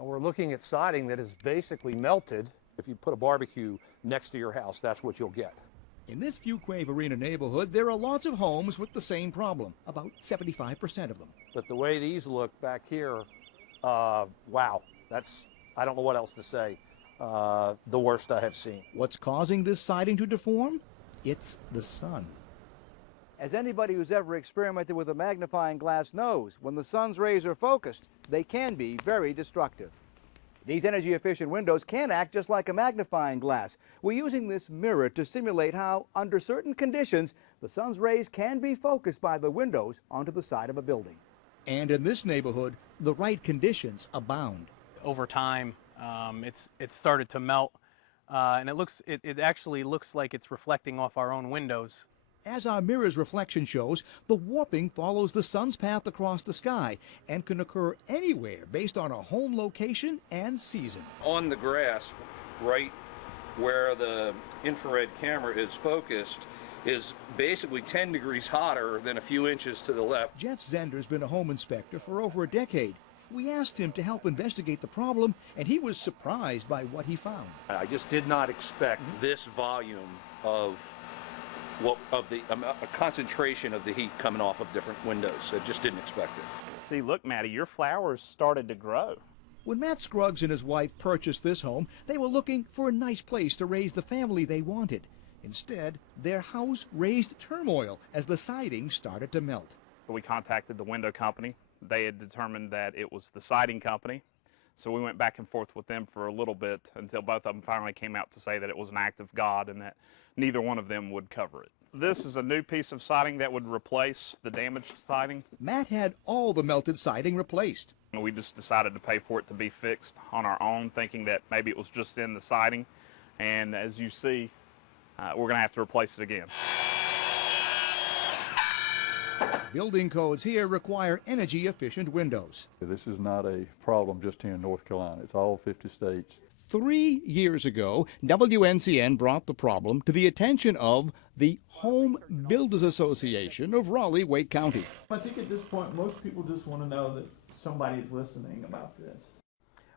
We're looking at siding that is basically melted. If you put a barbecue next to your house, that's what you'll get. In this Fuquay Arena neighborhood, there are lots of homes with the same problem, about 75% of them. But the way these look back here, wow, I don't know what else to say. The worst I have seen. What's causing this siding to deform? It's the sun. As anybody who's ever experimented with a magnifying glass knows, when the sun's rays are focused, they can be very destructive. These energy-efficient windows can act just like a magnifying glass. We're using this mirror to simulate how, under certain conditions, the sun's rays can be focused by the windows onto the side of a building. And in this neighborhood, the right conditions abound. Over time, it started to melt, and it actually looks like it's reflecting off our own windows. As our mirror's reflection shows, the warping follows the sun's path across the sky and can occur anywhere based on a home location and season. On the grass, right where the infrared camera is focused, is basically 10 degrees hotter than a few inches to the left. Jeff Zender's been a home inspector for over a decade. We asked him to help investigate the problem, and he was surprised by what he found. I just did not expect this volume of a concentration of the heat coming off of different windows. I just didn't expect it. See, look, Matty, your flowers started to grow. When Matt Scruggs and his wife purchased this home, they were looking for a nice place to raise the family they wanted. Instead, their house raised turmoil as the siding started to melt. We contacted the window company. They had determined that it was the siding company. So we went back and forth with them for a little bit until both of them finally came out to say that it was an act of God and that neither one of them would cover it. This is a new piece of siding that would replace the damaged siding. Matt had all the melted siding replaced. We just decided to pay for it to be fixed on our own, thinking that maybe it was just in the siding. And as you see, we're going to have to replace it again. Building codes here require energy-efficient windows. This is not a problem just here in North Carolina. It's all 50 states. 3 years ago, WNCN brought the problem to the attention of the Home Builders Association of Raleigh-Wake County. I think at this point, most people just want to know that somebody's listening about this.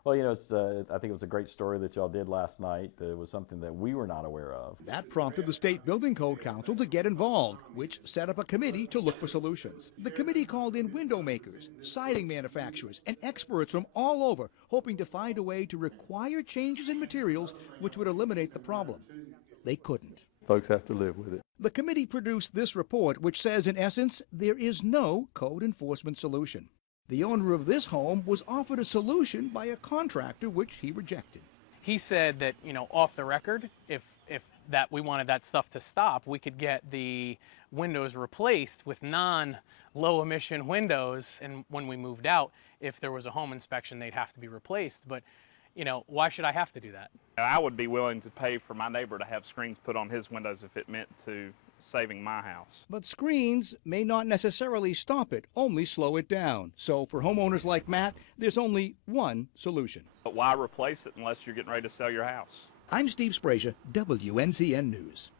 Well, you know, I think it was a great story that y'all did last night. It was something that we were not aware of. That prompted the State Building Code Council to get involved, which set up a committee to look for solutions. The committee called in window makers, siding manufacturers, and experts from all over, hoping to find a way to require changes in materials which would eliminate the problem. They couldn't. Folks have to live with it. The committee produced this report, which says, in essence, there is no code enforcement solution. The owner of this home was offered a solution by a contractor, which he rejected. He said that, you know, off the record, if that we wanted that stuff to stop, we could get the windows replaced with non-low emission windows. And when we moved out, if there was a home inspection, they'd have to be replaced. But, you know, why should I have to do that? I would be willing to pay for my neighbor to have screens put on his windows if it meant to saving my house. But screens may not necessarily stop it, only slow it down. So for homeowners like Matt, there's only one solution. But why replace it unless you're getting ready to sell your house? I'm Steve Sbraccia, WNCN News.